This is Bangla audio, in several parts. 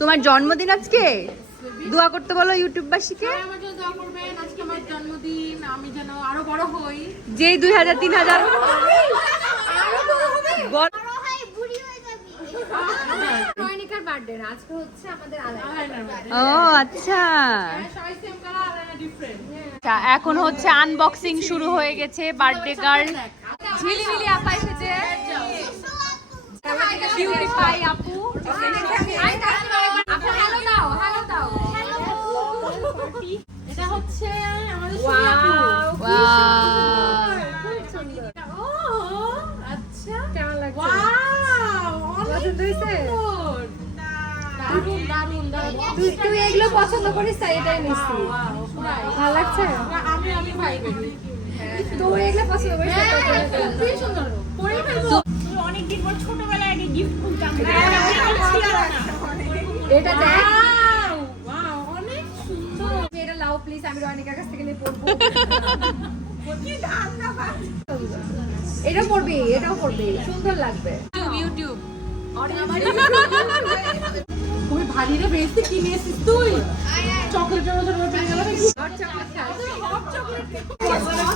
তোমার জন্মদিন আজকে, দোয়া করতে বলো ইউটিউববাসীকে। আমার জন্য দোয়া করবেন, আজকে আমার জন্মদিন, আমি যেন আরো বড় হই। যেই 2000 3000 রয়নিকার বার্থডে না, আজকে হচ্ছে আমাদের আলাদা। ও আচ্ছা, সবাই সেম কালার, আলাদা ডিফারেন্ট। আচ্ছা এখন হচ্ছে আনবক্সিং শুরু হয়ে গেছে। বার্থডে গার্ল ঝিলিমিলি আপা এসেছে, কিউটি পাই আপু। আপু হ্যালো দাও, হ্যালো দাও। এটা হচ্ছে আমাদের ওয়াও খুব সুন্দর। ও আচ্ছা, কেমন লাগছে? ওয়াও, পছন্দ হয়েছে? দারুণ দারুণ দারুণ। তুই এগুলো পছন্দ করিস তাই এটাই নিচ্ছি। ভালো লাগছে? আমি ভাই করি। তুই এগুলো পছন্দ করিস তাই এটাই নিচ্ছি। খুবই সুন্দর। পরে ফেলবো। অনেকদিন পর ছোটবেলায় আগে গিফট করতাম। এটা দেখ, ওয়াও, অনেক সুন্দর। এটা লাও প্লিজ, আমি রয়নিকার কাছ থেকে নিয়ে পড়বো। এটা পড়বি, এটাও পড়বি, সুন্দর লাগবে। ইউটিউব খুবই ভারী রে, বেশি কি নিয়েছিস তুই? চকলেটের মতো রোজ পেয়ে গেল নাকি? হট চকলেট খাস?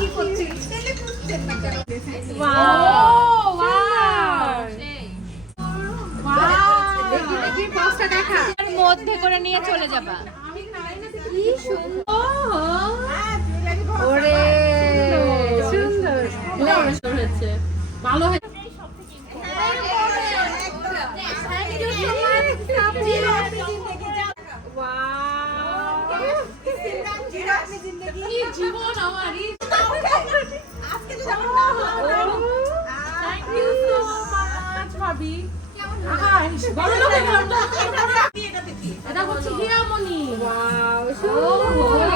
কি করছিস? দেখি দেখি বক্সটা দেখা। এর মধ্যে করে নিয়ে চলে যাবা। কি সুন্দর। ওরে সুন্দর। হয়েছে ভালো হয়েছে। কি জীবন আমার! Thank you so much, ভাবি। ভালো লাগলো। এটা হচ্ছে হিরামণি। ওয়াও সুন্দর।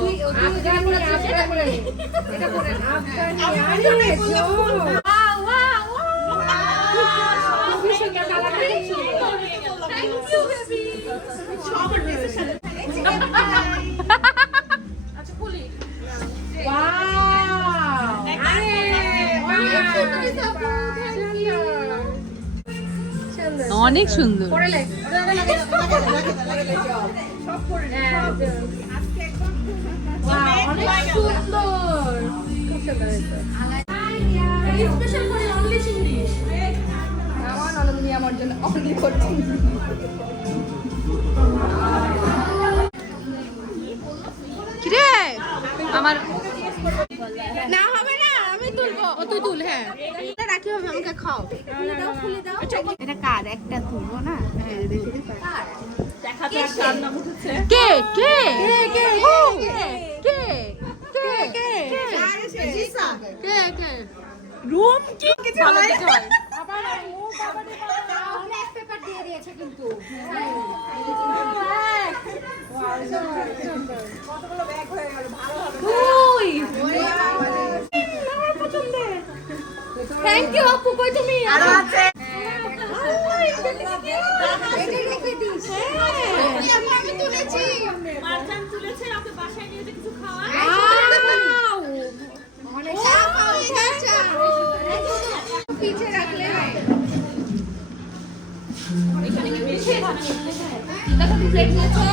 তুই আফগানি এটা করে নে। এটা করে নে। আফগানি আরে জোর। ওয়াও ওয়াও খুবই সুন্দর কালারটা, খুব সুন্দর। Thank you baby. আচ্ছা খুলি। ওয়াও আরে অনেক সুন্দর আপু, থ্যাংক ইউ। সুন্দর। অনেক সুন্দর। পরে লে। ওয়াও অনেক সুন্দর। খুব সুন্দর হয়েছে। স্পেশাল করে অনলি ইংলিশ। আমার ননদিনী আমার জন্য অনলি করছি। কিরে আমার না হবে না, আমি তুলবো। ও তুই তুল, হ্যাঁ। এটা রাখি হবে, আমাকে খাও। খুলে দাও, খুলে দাও। এটা কার? একটা তুলবো না? কার? দেখাতে আর কার নাম উঠেছে? কে কে কে ও, কে কে কে কে কে? রুম কি কিছু ভালো হয়? কিছু হয়। অনেক পেপার দিয়ে দিয়েছে কিন্তু। থ্যাংক ইউ আপু, কই তুমি? আরো আছে। এটা রেখে দিস। আমি তুলেছি। মারজান তুলেছে, ওকে বাসায় নিয়ে যে কিছু খাওয়া। অনেক পিছে রাখলে হয়। দেখো, প্লেট নিয়েছো?